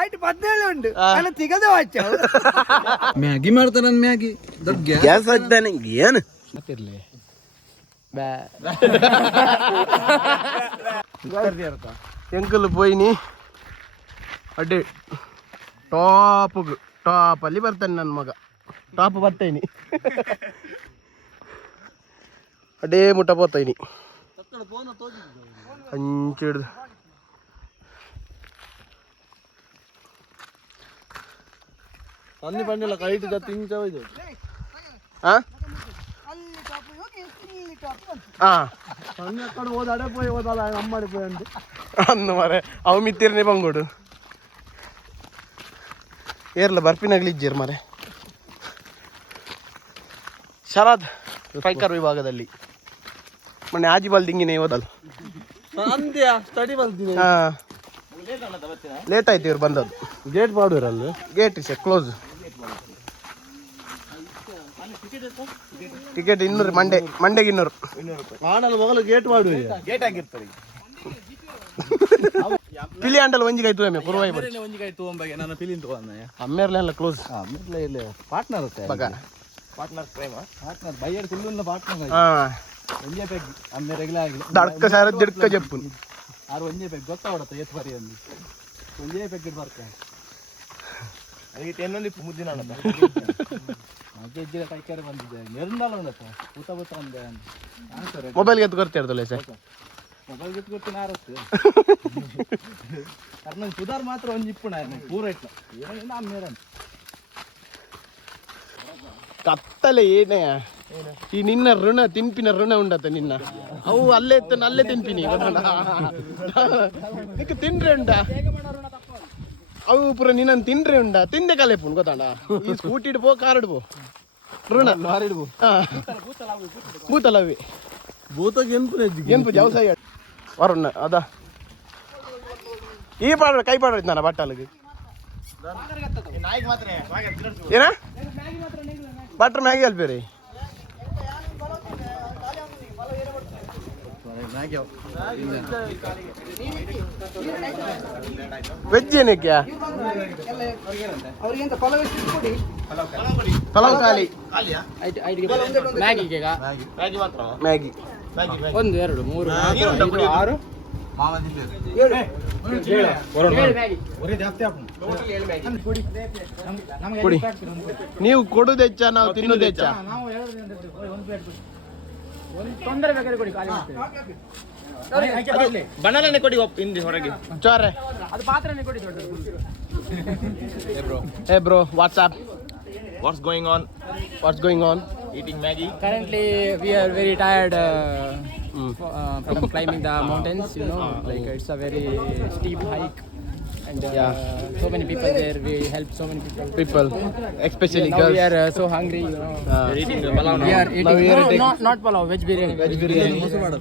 ಆಯ್ತು 17 ಉಂಟು ನಾನು ತಿಗದ ವಾಚ ಮ್ಯಾಗಿ ಮಾಡ್ತಾನ ಮ್ಯಾಗಿ ದೊಡ್ಡ ಗ್ಯಾಸ್ ಹಚ್ತಾನೆ ಏನು ಮತ್ತಿರ್ಲಿ ಎಂಕಲ್ ಪೋಯ್ನಿ ಅಡ್ಡಿ ಟಾಪಲ್ಲಿ ಬರ್ತಾನೆ ನನ್ನ ಮಗ ಟಾಪ್ ಬರ್ತೇನಿ ಅಡ್ಡೇ ಮುಟ್ಟ పోతాయిని ಅಂಚಿಡ್ದು ಅన్ని ಪಂಡಿಲ್ಲ ಕೈಟ್ ತಿಂಚ ಇದು ಅನ್ನ ಕಡೆ ಹೋದಾಡೆ ಪೋಯಿ ಹೋದಲ್ಲ ಅಮ್ಮಡಿ ಪೋಯಿ ಅಂತ ಅಂದು ಮಾರೆ ಅವು ಮಿತ್ತಿರನೆ ಬಂಗೋಡು ಏರ್ಲ ಬರ್ಪಿನಾಗ್ಲಿಜ್ಜೇರ್ ಮಾರೆ ಶರದ್ ಸ್ಟ್ರೈಕರ್ ವಿಭಾಗದಲ್ಲಿ ಮೊನ್ನೆ ಆಜಿಬಾಲ್ ದಿಂಗಿನೇ ಹೋದಲ್ಲ ಅಂದ್ಯ ಸ್ಟಡಿ ಬಂದಿನಿ ಲೇಟ್ ಆಯ್ತು ಇವ್ರು ಬಂದದ್ದು ಗೇಟ್ ಮಾಡುವರಲ್ಲ ಗೇಟ್ ಇಸ್ ಕ್ಲೋಸ್ ಟಿಕೆಟ್ 200 ಮಂಡೆಗೆ 200 ಆನಲ್ ಮೊದಲು ಗೇಟ್ ಮಾಡುವ ಗೇಟ್ ಆಗಿರ್ತಾರೆ ಪಿಲಿ ಅಂಡಲ್ ಒಂಜಿಗಾಯ್ತು ಎಮ್ಮೆ ಪುರವಾಯಿ ಬರಿ ಒಂಜಿಗಾಯ್ತು ಒಂಬಗೆ ನಾನು ಪಿಲಿನ್ ತಗೊಂಡೆ ಅಮ್ಮೇರ್ಲೆಲ್ಲ ಕ್ಲೋಸ್ ಅಮ್ಮೇರ್ಲೆ ಇಲ್ಲ ಪಾರ್ಟ್ನರ್ ಅಷ್ಟೇ ಬಗ ಪಾರ್ಟ್ನರ್ ಪ್ರೇಮ ಪಾರ್ಟ್ನರ್ ಬೈಯರ್ ಕುಲ್ಲುನ್ನ ಪಾರ್ಟ್ನರ್ ಹಾ ಒಂಜೆ ಪೆಗ್ ಅಮ್ಮೆ ರೆಗ್ಯುಲರ್ ಆಗಿ ದಡ್ಕ ಸಾರ ದಿಡ್ಕ ಜಪ್ಪು ಆರು ಒಂಜೆ ಪೆಗ್ ಗೊತ್ತಾವಡತ ಏತ್ ಬರಿ ಅಂದು ಒಂಜೆ ಪೆಗ್ ಬರ್ತಾನೆ ಅದಕ್ಕೆ ತೆನ್ನೊಂದಿ ಮುದ್ದಿನ ಅಣ್ಣ ಅಜ್ಜಿರ ಕೈಕಾರೆ ಬಂದಿದ್ದೆ ನೆರಂದಲ್ಲ ಉಂಡತ್ತ ಊಟ ಅಂದೆ ಮೊಬೈಲ್ಗೆ ಎತ್ತು ಕೊಡ್ತಾ ಇರ್ತಲ್ಲ ಸರ್ ಮೊಬೈಲ್ ಗಿತ್ತು ಕೊಡ್ತೀನಿ ಆರತ್ತು ಅರ್ನ ಸುಧಾರ್ ಮಾತ್ರ ಒಂದು ಇಪ್ಪುಣ ಪೂರ ಇಟ್ಲ ಏನ ಅಮ್ಮೇರ ಕತ್ತಲೆ ಏನೇ ಈ ನಿನ್ನ ಋಣ ತಿನ್ಪಿನ ಋಣ ಉಂಡತ್ತ ನಿನ್ನ ಅವು ಅಲ್ಲೇ ಎತ್ತನ ಅಲ್ಲೇ ತಿನ್ಪಿನಿ ನಿಕ್ಕ ತಿನ್ರೆ ಉಂಡ ಅವು ಪುರ ನಿನ್ನ ತಿನ್ರೆ ಉಂಡ ತಿಂದೆ ಕಲೆಪುನ್ ಗೊತ್ತಾಂಡ ಈ ಸ್ಕೂಟಿ ಇಡ್ಬೋ ಕಾರ್ ಇಡ್ಬೋ ಋಣ ಲಾರಿ ಇಡ್ಬೋ ಭೂತಲವಿ ಭೂತಗೆ ಎಂಪು ಜವಸಾಯ ವರುಣ ಅದ ಈ ಪಾಡ ಕೈ ಪಾಡ ನಾನು ಬಟ್ಟಲಿಗೆ ಏನ ಬಟ್ರ್ ಮ್ಯಾಗಿ ಅಲ್ಬೇರಿ ವೆಜ್ ಏನಕ್ಕೆ ಪಲಾವ್ ಖಾಲಿ ಮ್ಯಾಗಿ 1 2 3 4 5 6 ಕೊಡಿ ನೀವು ಕೊಡುದು ಹೆಚ್ಚ ನಾವು ತಿನ್ನೋದು ಹೆಚ್ಚ ತೊಂದರೆ ಬೇಕಾದ್ರೆ ಕೊಡಿ ಬನಾನೆ ಕೊಡಿ ಹಿಂದಿ ಹೊರಗೆ ಚೋರೆ ಅದು ಪಾತ್ರನೇ ಕೊಡಿ ದೊಡ್ಡದು hey bro what's up what's going on eating Maggie. Currently we are very tired from climbing the mountains, you know, like it's a very steep hike and so many people there, we help so many people especially now girls we are so hungry, you know. We're eating the palav We now. are eating not palav, veg biryani.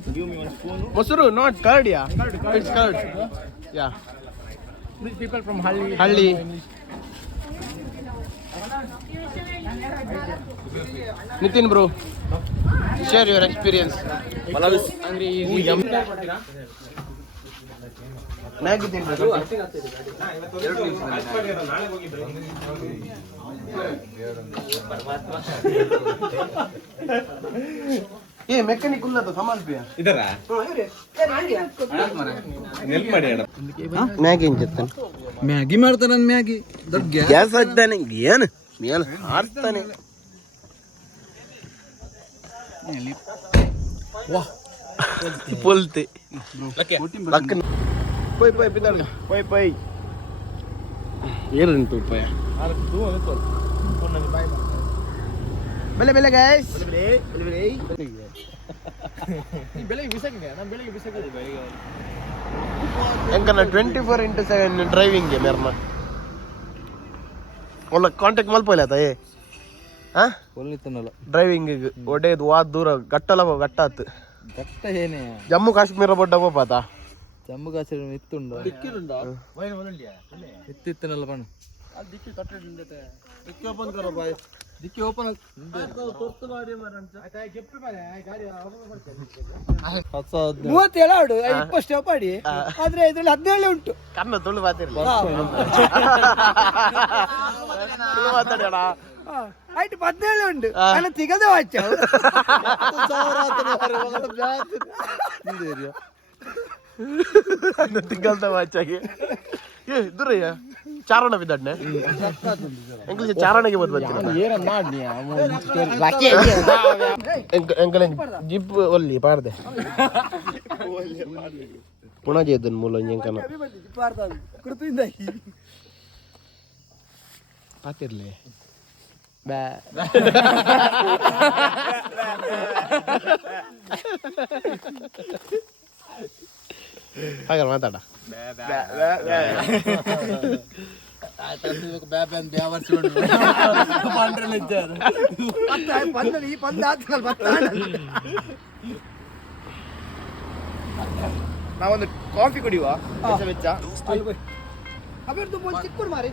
Give me one spoon. ಮೊಸರು not curd it's curd yeah These people from Halli Nitin bro share your experience Palav is hungry yummy. Maggi ತಿನ್ಬೇಕು ಏ mechanic ಉಲ್ಲದ ಸಮಾನ್ pay ಇದರ ನೆಲ್ ಮಾಡಿ ಅಣ್ಣ Maggi ಇಂಜೆತ್ತಾನೆ Maggi ಮಾಡ್ತಾನ Maggi ದೊಡ್ಡ gas ಹಚ್ತಾನೆ ಏನು ಮೇಲೆ ಹಾರ್ತಾನೆ ಪೊಲ್ತೆ ಲಕ್ಕನ್ ಪೊಯ್ ಪೊಯ್ ಬಿದ್ದಾಳೆ ಪೊಯ್ ಪೊಯ್ ಏನುಂಟು ಉಪಾಯ ಬೆಲೆ ಬೆಲೆ ಗೈಸ್ ಎಂಕಲ್ಲ 24/7 ಡ್ರೈವಿಂಗ್ ಮೇರ್ಮ ಒಳ್ಳ ಕಾಂಟ್ಯಾಕ್ಟ್ ಮಲ್ಪೋಯ್ಲ ಏ ಡ್ರೈವಿಂಗ್ ಒಡೆದು ವಾದ್ ದೂರ ಗಟ್ಟಲ ಗಟ್ಟಾತ್ ಗಟ್ಟ ಏನೇ ಜಮ್ಮು ಕಾಶ್ಮೀರ ಬೊಡ್ಡ ಹೋಪಾತ ಜಮ್ಮು ಕಾಶ್ಮೀರ ಇತ್ತುಂಡ ಇತ್ತಿತ್ತನಲ್ಲ ಬಣ್ಣ दिक्की कटलेट डिक्की ओपन करो भाई डिक्की ओपन तोर्ತು ಮಾಡಿ ಮಾರಂತ ಮೂವತ್ತೇಳು ಆಡು 20 ಸ್ಟೆಪ್ ಮಾಡಿ ಆದ್ರೆ ಇದ್ರಲ್ಲಿ 17 ಉಂಟು ಕಣ್ಣು ತುಳು ಮಾತಿರ್ಲಿ ತುಳು ಮಾತಾಡೋಣ ಆಯ್ತು 17 ಉಂಟು ಅಲ್ಲ ತಿಗದ ವಾಚ ತಿಂಗಳದ ವಾಚಾಗಿ ದೂರಯ್ಯ ಚಾರಣ ಬಿದ್ದಣ್ಣೆ ಎಂಗ್ಲಿಷ್ ಚಾರಣಗೆ ಬಂದ್ಬರ್ತೀನಿ ಎಂಕಲ ಜಿಪ್ ಒಲ್ಲಿ ಪಾಡ್ದೆ ಪುನಃ చేద్దాను ಮೂಲ ಎಂಕನ ಪಾತಿರ್ಲಿ ಬಾ ಹಾಗಾದ್ರೆ ಮಾತಾಡ ನಾವೊಂದು ಕಾಫಿ ಕುಡಿಯುವ ವೆಚ್ಚ ಚಿಕ್ಕೂರು ಮಾರಿ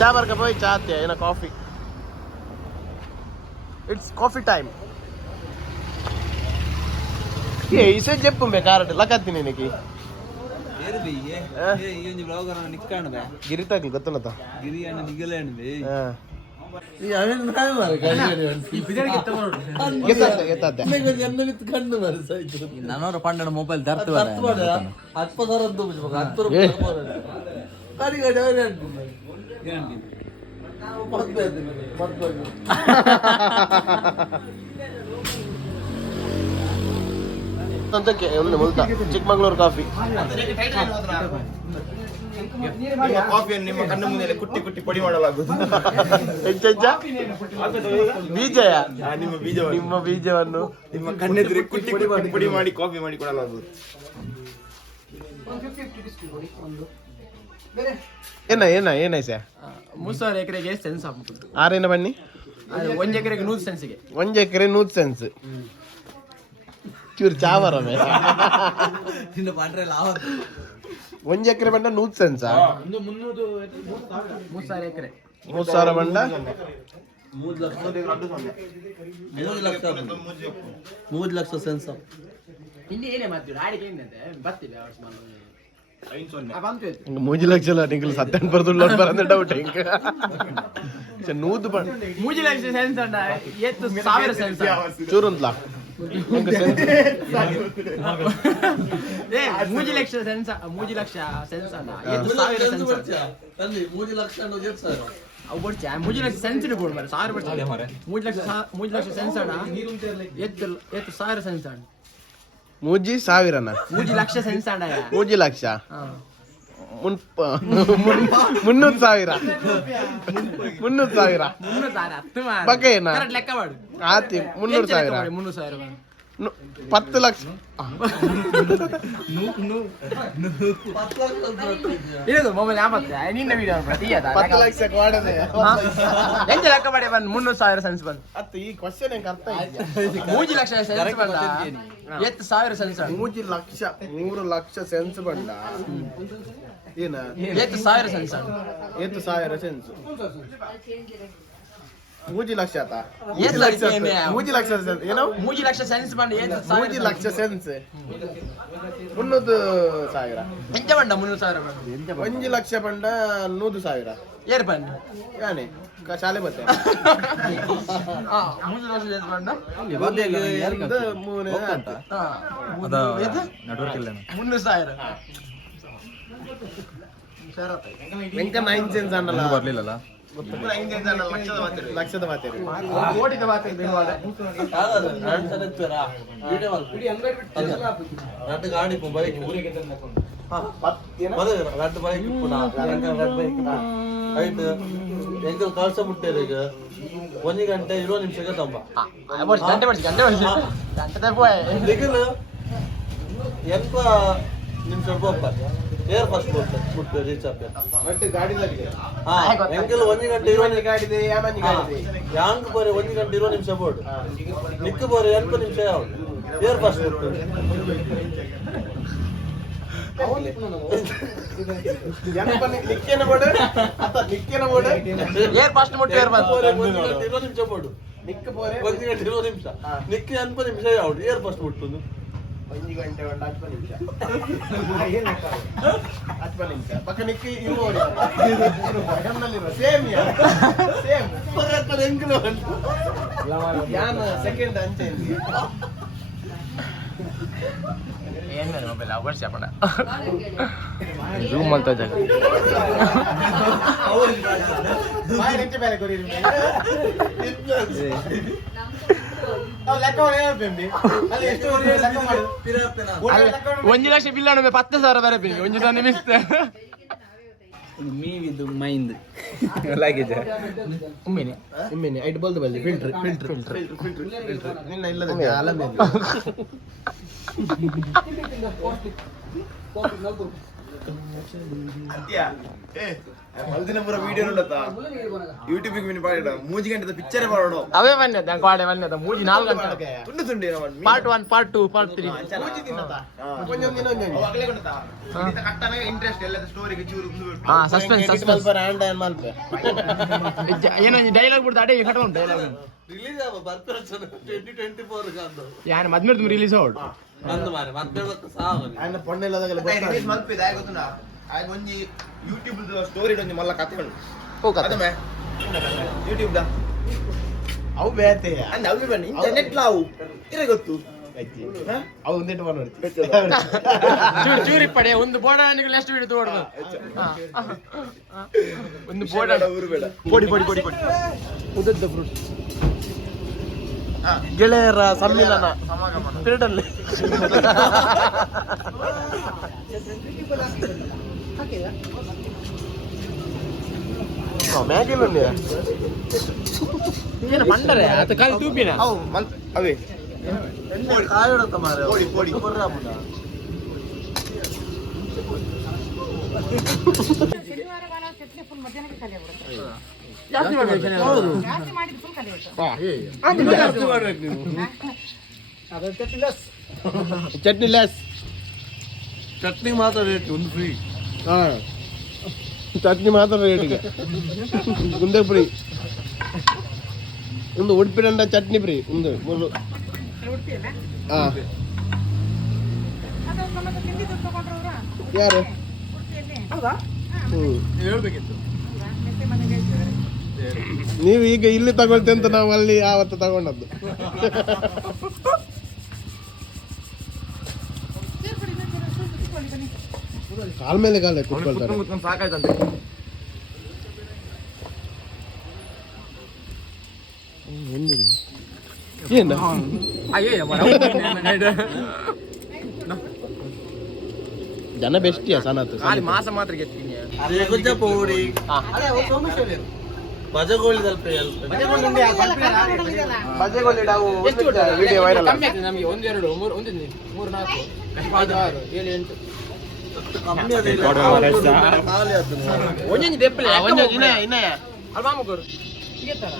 ಚಾ ಬರ್ಕ పోయి ಚಾ ಆತ್ಯ ಏನ ಕಾಫಿ ಇಟ್ಸ್ ಕಾಫಿ ಟೈಮ್ ఏ ఇసే చెప్పు మే కారట్ లకత్తి నేనికి ಏರು ಬಿಯ್ಯೆ ಈ ಒಂದು ಬ್ಲಾಗರ್ ನಿಕ್ಕಾಣಬೆ ಗಿರಿತಾಗಿ ಗೊತ್ತಲ್ಲತ ಗಿರಿ ಅಣ್ಣ ನಿಗಲೇಣ ಬೇ ಈ ಅವನ್ ಕಾಯ ಮಾರ ಗಾಡಿ ಈ ಬಿದರಿಗೆ ಎತ್ತಾದ ಎನ್ನ ವಿತ್ ಕಣ್ಣು ಮಾರ ಸೈತು ನನ್ನವರ ಪಂಡನ ಮೊಬೈಲ್ ದರ್ತ ವರ 10,000 ದು 10 ರೂಪಾಯಿ ಗಾಡಿ ಗಾಡಿ ಅವರೇ ಅಂತಾರೆ ಗ್ಯಾರಂಟಿ ನಾವು ಮತ್ತೆ ಅಂತಕ್ಕೆ ಒಂದು ಮುಲ್ತ ಚಿಕ್ಕಮಗಳೂರು ಕಾಫಿ ಕಾಫಿಯನ್ನು ನಿಮ್ಮ ಕಣ್ಣು ಮುಂದೆ ಕುಟ್ಟಿ ಕುಟ್ಟಿ ಪುಡಿ ಮಾಡಲಾಗುವುದು. ಬೀಜಯ ನಿಮ್ಮ ಬೀಜವನ್ನು ನಿಮ್ಮ ಕಣ್ಣೆದುರು ಕುಟ್ಟಿ ಕುಟ್ಟಿ ಪುಡಿ ಮಾಡಿ ಕಾಫಿ ಮಾಡಿ ಕೊಡಲಾಗುವುದು. ಏನ ಸರ್ 3,000 ಎಕರೆಗೆ ಸೆನ್ಸ್ ಹಾಕ್ಬಿಟ್ಟು ಆರೇನ ಬನ್ನಿ 1 ಎಕರೆಗೆ 100 ಸೆನ್ಸ್ಗೆ 1 ಎಕರೆ 100 ಸೆನ್ಸ್ ಚೂರು ಚಾವರಮೆ 1 ಎಕರೆ ಬಂಡ 100 ಸೆನ್ಸ್ 3,000 ಎಕರೆ 3,000 ಬಂಡ 3 ಲಕ್ಷ ಸೆನ್ಸ್ ಇಲ್ಲಿ ಏನೇ ಮಾಡ್ತೀವಿ ಆಡಿಕೆ ಏನಂತೆ ಬರ್ತೀವಿ ಬಂತು 3 ಲಕ್ಷ ನಿಂಗೆ ಸತ್ಯನ್ ಬರ್ದುಳ್ಳ ಬರಂದ ಡೌಟ್ ಹಿಂಗ ನೂದು ಬಣ್ಣ 3 ಲಕ್ಷ ಸೆನ್ಸ್ ಅಂಡ ಎತ್ತು 1000 ಸೆನ್ಸ್ ಚೂರುಂತ್ಲಾ 3 ಲಕ್ಷ ಸೆನ್ಸ್ 3 ಲಕ್ಷ ಸೆನ್ಸ್ ಅಲ್ಲ ಎತ್ತು 1000 ಸೆನ್ಸ್ ಅಲ್ಲಿ 3 ಲಕ್ಷ ಅನ್ನೋದು ಎಷ್ಟು ಸರ್ ಅವು ಬರ್ಚಾ 3 ಲಕ್ಷ ಸೆನ್ಸ್ ಇಡ್ಬೋದು ಮಾರೆ 1000 ಬರ್ಚಾ 3 ಲಕ್ಷ ಸೆನ್ಸ್ ಅಣ್ಣ ಎತ್ತು 1000 ಸೆನ್ಸ್ ಅಣ್ಣ 3,000 3 ಲಕ್ಷ ಸೆನ್ಸ್ ಅಣ್ಣ 3 ಲಕ್ಷ 300,000 ಬಗ್ಗೆನಾ ಲೆಕ್ಕ ಮಾಡು ಆತಿ 300,000 10 ಲಕ್ಷ ಇದು ಮೊಬೈಲ್ ಯಾವತ್ತೆ ನಿನ್ನ ವಿಡಿಯೋ 10 ಲಕ್ಷ ಕೊಡದೆ ಎಂತ ಲೆಕ್ಕ ಮಾಡಿ ಬಂದು 300,000 ಸೆನ್ಸ್ ಬಂದು ಅತ್ತ ಈ ಕ್ವಶ್ಚನ್ ಹೆಂಗ ಅರ್ಥ ಆಯ್ತು 3 ಲಕ್ಷ ಸೆನ್ಸ್ ಬಂದ 1000 ಸೆನ್ಸ್ 3 ಲಕ್ಷ ಸೆನ್ಸ್ ಬಂದ ಏನ 1000 ಸೆನ್ಸ್ 1000 ಸೆನ್ಸ್ 3 ಲಕ್ಷ ಆತ 3 ಲಕ್ಷ 3 ಲಕ್ಷ ಏನೋ 3 ಲಕ್ಷ ಸೆನ್ಸ್ ಬಂದ 3 ಲಕ್ಷ ಸೆನ್ಸ್ 300,000 ಎಂತ ಬಂದ 300,000 1 ಲಕ್ಷ ಬಂಡ 100,000 ಏರ್ ಬಂದ ಯಾನೆ ಶಾಲೆ ಬತ್ತೆ 3 ಲಕ್ಷ ಸೆನ್ಸ್ ಬಂದ ಎರಡು ಮೂರು ಅದ ನೆಟ್ವರ್ಕ್ ಇಲ್ಲ 300,000 ವೆಂಕ 9 ಸೆನ್ಸ್ ಅನ್ನಲ್ಲ ಬರ್ಲಿಲ್ಲಲ್ಲ ಲಕ್ಷದ ಮಾತೇರಿ ಕೋಟಿದ ಮಾತು ಗಾಡಿ ಬೈಕ್ ಎಂಕಲ್ ಕಳ್ಸ ಮುಟ್ಟೇರಿ ಈಗ 1 ಗಂಟೆ 20 ನಿಮಿಷಕ್ಕೆ ತಂಬ ಎಂಪ ನಿಮಿಷ ಏರ್ ಫಸ್ಟ್ ಮುಟ್ಟು ರೀಚ್ ಆಗ್ತದೆ ಗಾಡಿ ಎಂಕಲ್ 1 ಗಂಟೆ 20 ಗಾಡಿದೆ ಯಾಮನಿ ಗಾಡಿದೆ ಯಾಂಗ್ ಬೋರೆ 1 ಗಂಟೆ 20 ನಿಮಿಷ ಬೋರ್ಡ್ ನಿಕ್ಕು ಬೋರೆ 8 ನಿಮಿಷ ಯಾವ್ದು ಏರ್ ಫಸ್ಟ್ ಮುಟ್ಟು నిక్కేన పోడు అత నిక్కేన పోడు ఏర్ ఫస్ట్ ముట్టు ఏర్ ఫస్ట్ 20 ನಿಮಿಷ పోడు నిక్కు పోరే 1 ಗಂಟೆ 20 ನಿಮಿಷ ನಿಕ್ಕಿ 20 ನಿಮಿಷ ಯಾವುದು ಏರ್ ಫಸ್ಟ್ ಮುಟ್ಟುದು 1 ಗಂಟೆ 10 ನಿಮಿಷ ಏನು 10 ನಿಮಿಷ ಪಕ್ಕ ನಿಕ್ಕಿ ಇರುವೋಡಿ ಗಮನಲ್ಲಿರುವ ಸೇಮ್ ಯಾ ಸೇಮ್ ಪಕ್ಕ ಎಂಗ್ಲು ಯಾನ ಸೆಕೆಂಡ್ ಅಂಚೆ ಏನ್ ಮೇಲೆ ಮೊಬೈಲ್ ಅವರ್ಸ್ ಯಾಪಡ ಜೂಮ್ ಅಂತ ಜಾಗ ಬಾಯ್ ನೆಂಚೆ ಬೇರೆ ಕೊರಿ ನಾವು ಲೆಕ್ಕ ಹೊಡೆಯಬೇಡಿ ಅಲ್ಲಿ ಎಷ್ಟು ಹೊಡೆಯ ಲೆಕ್ಕ ಮಾಡು 1 ಲಕ್ಷ ಬಿಲ್ ಅಣ್ಣ 10,000 ಬೇರೆ ಬಿಲ್ 1 ಸಲ ನಿಮಿಸ್ತ ಮೀವಿದು ಮೈಂದ್ ಲಾಗಿದೆ ಒಮ್ಮೆನೆ ಐಟ್ ಬೋಲ್ದು ಬಲ್ಲಿ ಫಿಲ್ಟರ್ ನಿನ್ನ ಇಲ್ಲದ ಆಲಮೆ ಮಲ್ದಿನ ಪೂರ ವಿಡಿಯೋ ನೋಡತ್ತಾ ಯೂಟ್ಯೂಬ್ ಗೆ ಪಾಡ 3 ಗಂಟೆ ಪಿಕ್ಚರ್ ಮಾಡೋಡು ಅವೇ ಬನ್ನಿ ಕಾಡೆ ಬನ್ನಿ ಮೂಜಿ 4 ಗಂಟೆ ತುಂಡು ತುಂಡಿ ಪಾರ್ಟ್ 1 ಪಾರ್ಟ್ 2 ಪಾರ್ಟ್ 3 ಮೂಜಿ ತಿನ್ನತಾ ಕೊಂಚಂ ದಿನ ಒಂಜೊಂಜಿ ಅವಾಗಲೇ ಗೊತ್ತಾ ಇದ ಕಟ್ಟನಾಗ ಇಂಟ್ರೆಸ್ಟ್ ಎಲ್ಲ ಸ್ಟೋರಿಗೆ ಚೂರು ಹಾ ಸಸ್ಪೆನ್ಸ್ ಸ್ವಲ್ಪ ರಾಂಡ್ ಏನ್ ಮಲ್ಪೆ ಏನೋ ಡೈಲಾಗ್ ಬಿಡ್ತಾ ಅಡೆ ಕಟ್ಕೊಂಡು ಡೈಲಾಗ್ ರಿಲೀಸ್ ಆಗ ಬರ್ತಾರೆ 2024 ಗಾಂದು ಯಾನ್ ಮದ್ಮೇಲೆ ರಿಲೀಸ್ ಆವಡ್ ಅಂದು ಮಾರೆ ಮತ್ತೆ ಸಾವನಿ ಅಣ್ಣ ಪೊಣ್ಣೆಲ್ಲದಾಗಲ್ಲ ರಿಲೀಸ್ ಮಲ್ಪಿದ ಆಗ ಗೊತ್ತುನಾ ಆಗ ಒಂಜಿ ಯೂಟ್ಯೂಬ್ ಸ್ಟೋರಿ ಒಂಜಿ ಮಲ್ಲ ಕತ್ಕೊಂಡು ಹೋಗ ಅದಮೆ ಯೂಟ್ಯೂಬ್ ದ ಅವು ಬೇತೆ ಅಂದ ಅವು ಬನ್ನಿ ಇಂಟರ್ನೆಟ್ ಲಾವು ಇರ ಗೊತ್ತು ಅವು ಒಂದೇಟು ಮಾಡಿ ಚೂರಿ ಪಡೆ ಒಂದು ಬೋರ್ಡ ನಿಗಲ ಎಷ್ಟು ಹಿಡಿದು ಓಡ್ದು ಒಂದು ಬೋರ್ಡ ಊರು ಬೇಡ ಪೊಡಿ ಪೊಡಿ ಪೊಡಿ ಪೊಡಿ ಉದ್ದದ ಫ್ರೂಟ್ ಗೆಳೆಯರ ಸಮ್ಮಿಲನ ಪಿರಿಯಡಲ್ಲಿ ಮ್ಯಾಗಿಲ್ಲ ಏನು ಬಂಡರೆ ಅದು ಕಾಲು ತೂಪಿನ ಅವು ಮಲ್ಪ ಅವೇ ಕಾಯೋಡತ್ತ ಮಾರೆ ಪೋಡಿ ಪೋಡಿ ಕೊರ್ರಾಪುನ ಶನಿವಾರ ಭಾನುವಾರ ಚಟ್ನಿ ಫುಲ್ ಮಧ್ಯಾಹ್ನಕ್ಕೆ ಖಾಲಿ ಆಗ್ಬಿಡುತ್ತೆ. ಜಾಸ್ತಿ ಮಾಡ್ಬೇಕು ಹೌದು ಜಾಸ್ತಿ ಮಾಡಿದ್ರೆ ಫುಲ್ ಖಾಲಿ ಆಗುತ್ತೆ. ಜಾಸ್ತಿ ಮಾಡ್ಬೇಕು ನೀವು ಚಟ್ನಿ ಲೆಸ್ ಚಟ್ನಿ ಮಾತ್ರ ರೇಟ್ ಒಂದು ಫ್ರೀ ಹಾ ಚಟ್ನಿ ಮಾತ್ರ ರೇಟಿಗೆ ಮುಂದೆ ಫ್ರೀ ಒಂದು ಉಡುಪಿನಂಡ ಚಟ್ನಿ ಫ್ರೀ ಒಂದು ಮೂರು ಉಡುಪಿಯಲ್ಲ ಹಾ ಅದು ನಮ್ಮದು ತಿಂಡಿದ್ದು ತಗೊಂಡ್ರವ್ರ ಯಾರು ಉಡುಪಿಯಲ್ಲಿ ಹ್ಞೂ ಹೇಳ್ಬೇಕಿತ್ತು ಹೌದಾ? ಮೆತ್ತೆ ಮನೆಗೆ ಹೇಳ್ತಿದ್ದಾರೆ. ನೀವು ಈಗ ಇಲ್ಲಿ ತಗೊಳ್ತೆ ಅಂತ ನಾವು ಅಲ್ಲಿ ಆವತ್ತು ತಗೊಂಡದ್ದು ಸೇರ್ಪಡಿ ಇನ್ನೊಂದು ಸ್ವಲ್ಪ ಕುತ್ಕೊಳ್ಳಿ ಬನ್ನಿ. ಕಾಲ್ ಮೇಲೆ ಕಾಲೇ ಕುತ್ಕೊಳ್ತಾರೆ ಸಾಕಾಯ್ತಂತೆ ಏನು ಅಯ್ಯೋ ಜನ ಬೆಸ್ಟಿಯಾ ಸನತ್ ಖಾಲಿ ಮಾಸ ಮಾತ್ರ ಗೆತ್ತೀನಿ ಗುಜ್ಜ ಪೌಡಿ ಬಜಗೋಳಿ ಸ್ವಲ್ಪ ವಿಡಿಯೋ ವೈರಲ್ ಕಮ್ಮಿ ಆಗ್ತದೆ ನಮಗೆ 1 2 3 1 4 5 6 7 8 ಕಮ್ಮಿ ಅದಿಲ್ಲ ಖಾಲಿ ಆಯ್ತು ಒಂಜೊಂಜಿ ದೆಪ್ಪಲೆ ಇನ್ನೇ ಅಲ್ವಾ ಮಗರು ಸಿಗತ್ತಾರ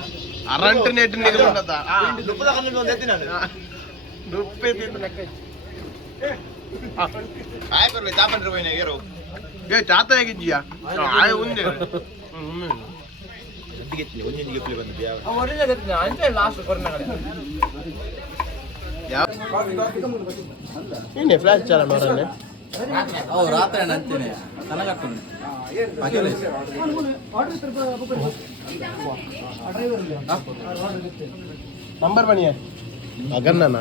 ಅರಂಟ್ ನೆಟ್ ನಿಗಲುಂಡತ ದುಪ್ಪದ ಕಣ್ಣು ಒಂದು ಎತ್ತಿನ ದುಪ್ಪೆ ತಿಂದು ಲೆಕ್ಕ ಆಯ್ ಬರ್ಲಿ ತಾಪಂಡ್ರೆ ಹೋಯ್ನ ಏರೋ ಏ ಚಾತ ಹೇಗಿದ್ದೀಯಾ ಆಯ್ ಉಂದೆ ಗಟ್ಟಿಗೆತ್ತಿನಿ ಒಂದೊಂದು ಗೆಪ್ಪಲಿ ಬಂದಿದ್ದೆ ಯಾವ ಒರಿಜಿನಲ್ ಗೆತ್ತಿನ ಅಂತೆ ಲಾಸ್ಟ್ ಕೊರೋನಾಗಡೆ ಇನ್ನೇ ಫ್ಲಾಶ್ ಚಾಲ ನೋಡನೆ ಅವು ರಾತ್ರಿ ಅಂತೀನಿ ನನಗಾಗ್ತದೆ ನಂಬರ್ ಬನ್ನಿಯ ಅಗನ್ನನ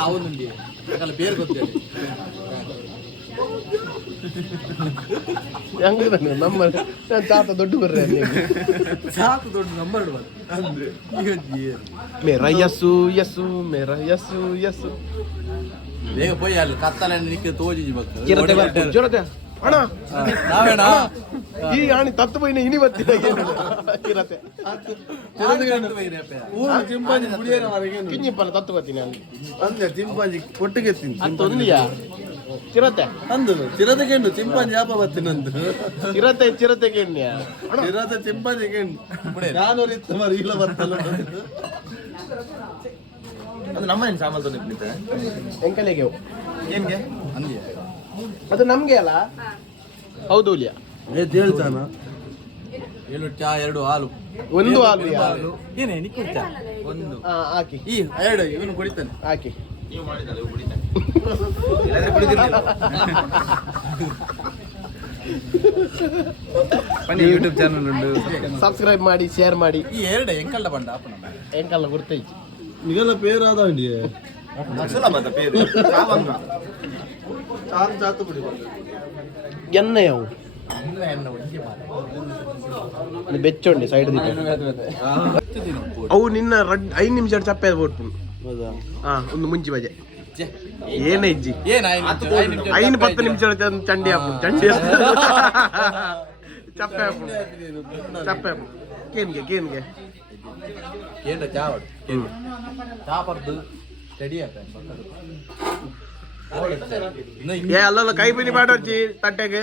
అవునండి అక్కడ పేరు కొద్దిగా ಹೆಂಗಿದಾನೆ ನಂಬರ್ ನಾನು ಚಾತ ದೊಡ್ಡ ಬರ್ರೆ ಸಾಕು ದೊಡ್ಡ ನಂಬರ್ ಅಂದ್ರೆ ಮೇರಾ ಯಸ್ಸು ಯಸ್ಸು ಮೇರಾ ಯಸ್ಸು ಯಸ್ಸು ಬೇಗ పోయి ಅಲ್ಲಿ ಕತ್ತಲಲ್ಲಿ ನಿಕ್ಕೆ ತೋಜಿ ಬಕ್ಕ ಜೊರತೆ ಅಣ್ಣ ನಾವೇಣ ಈ ಆಣಿ ತತ್ತು ಬೈನ ಇನಿ ಬತ್ತಿನ ಇರತ್ತೆ ಚಿಂಪಾಂಜಿ ಕುಡಿಯೋಣ ವರೆಗೆ ಕಿಂಜಿಪ್ಪನ ತತ್ತು ಬತ್ತೀನಿ ಅಲ್ಲಿ ಅಂದೆ ಚಿಂಪಾಂಜಿ ಕೊಟ್ಟಿಗೆ ತಿಂದು ಅಂತ ಒಂದಿಯಾ ಚಿರತೆ ಅಂದು ಚಿರತೆಗೆಂಡು ಚಿಂಪಾಂಜಿ ಯಾಪ ಬತ್ತಿನಂದು ಚಿರತೆ ಕೇಳ್ನ್ಯ ಚಿರತೆ ಚಿಂಪಾಂಜಿಗೆಂಡು ನಾನು ಇತ್ತು ಮರಿ ಇಲ್ಲ ಬತ್ತಲ್ಲ ಅದು ನಮ್ಮ ಏನು ಸಾಮಾನು ತಂದಿಟ್ಟಿದ್ದೆ ಎಂಕಲೆಗೆ ಏನ್ಗೆ ಅದು ನಮ್ಗೆ ಅಲ್ಲ ಹೌದು ಇಲ್ಲಿಯ ಹೇಳ್ತಾನ 7 ಚಾ 2 ಹಾಲು ಒಂದು ಹಾಲು ಏನೇ ನೀ ಕುಡಿತಾ ಒಂದು ಹಾಕಿ ಈ 2 ಇವನು ಕುಡಿತಾನೆ ಹಾಕಿ ನೀವು ಮಾಡಿದ್ದಲ್ಲ ಇವು ಕುಡಿತಾನೆ ಇಲ್ಲಾಂದ್ರೆ ಕುಡಿದಿರ್ಲಿಲ್ಲ ಬನ್ನಿ ಯೂಟ್ಯೂಬ್ ಚಾನಲ್ ಉಂಟು ಸಬ್ಸ್ಕ್ರೈಬ್ ಮಾಡಿ ಶೇರ್ ಮಾಡಿ ಈ 2 ಎಂಕಲ್ಡ ಬಂಡ ಅಪ್ಪನ ಎಂಕಲ್ಲ ಗುರ್ತೈತಿ ನಿಗಲ ಪೇರಾದ ಉಂಡಿ ಸುಲಭದ ಪೇರು ಚಾವಂಗ ಚಾರು ಚಾತು ಬಿಡಿ ಎಣ್ಣೆಯವು ಬೆಚ್ಚೊಂಡಿ ಸೈಡ್ ಅವು ನಿನ್ನ 5 ನಿಮಿಷ ಚಪ್ಪೆ ಕೊಟ್ಟು ಹಾ ಒಂದು ಮುಂಚೆ ಬಜೆ ಏನೇ ಇಜ್ಜಿ ಐದು 10 ನಿಮಿಷ ಚಂಡಿ ಹಾಕು ಚಂಡಿ ಚಪ್ಪೆ ಹಾಕು ಚಪ್ಪೆ ಹಾಕು ಕೇನ್ಗೆ ಕೇಂದ್ರ ಚಾ ಚಾ ಪರ್ದು ಸ್ಟಡಿ ಏ ಅಲ್ಲಲ್ಲ ಕೈ ಬಿನಿ ಮಾಡೋಚ್ಚಿ ತಟ್ಟೆಗೆ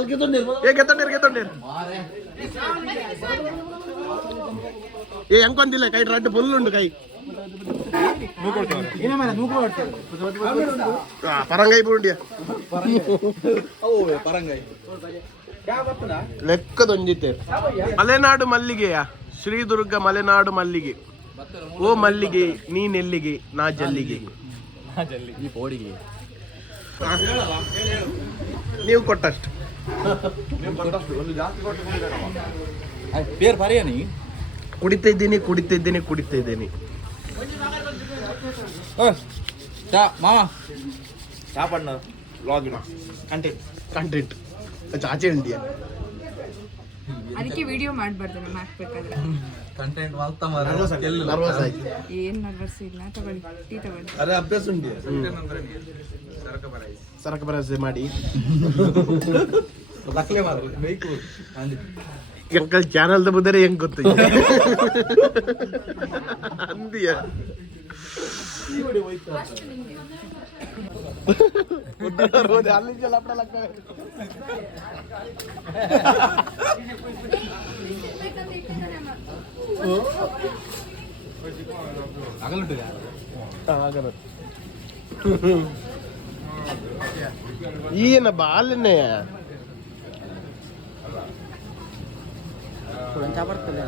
ಗೆತ್ತೊಂಡೇರು ಏ ಹೆಂಗೊಂದಿಲ್ಲ ಕೈ ರಡ್ಡು ಫುಲ್ ಉಂಟು ಕೈ ಪರಂಗೈ ಬುರುಂಡಿಯ ಲೆಕ್ಕದೊಂದಿತ್ತೆ ಮಲೆನಾಡು ಮಲ್ಲಿಗೆಯ ಶ್ರೀದುರ್ಗ ಮಲೆನಾಡು ಮಲ್ಲಿಗೆ ಓ ಮಲ್ಲಿಗೆ ನೀನೆಲ್ಲಿಗೆ ನಾ ಜಲ್ಲಿಗೆ ಈ ಪೋಡಿಗೆ ನೀವು ಕೊಟ್ಟಷ್ಟು ಪೇರ್ ಪರಿಯನಿ ಕುಡಿತಿದ್ದೀನಿ ಚಾ ಮಾಮ ಚಾಪಣ್ಣ ವ್ಲಾಗಿನ ಕಂಟೆಂಟ್ ಚಾಚೆ ಉಂಟಿಯ ಅದಕ್ಕೆ ವಿಡಿಯೋ ಮಾಡಬಾರ್ದು ನಮ್ಮ ಹಾಕ್ಬೇಕಾದ್ರೆ ಕಂಟೆಂಟ್ ವಾಲ್ತಾ ಮಾರ ನರ್ವಸ್ ಆಯ್ತು ಏನ್ ನರ್ವಸ್ ಇಲ್ಲ ತಗೊಳ್ಳಿ ಟೀ ತಗೊಳ್ಳಿ ಅರೆ ಅಭ್ಯಾಸ ಉಂಡಿ ಸರಕು ಭರವಸೆ ಮಾಡಿ ಲಕ್ಲೆ ಮಾರ ಬೇಕು ಅಂಕಲ್ ಚಾನಲ್ದ ಬುದರೆ ಹೆಂಗ್ ಗೊತ್ತು ಅಂದಿಯ ಈನ ಬಾಲನೆ ಚಾ ಬರ್ತದೆ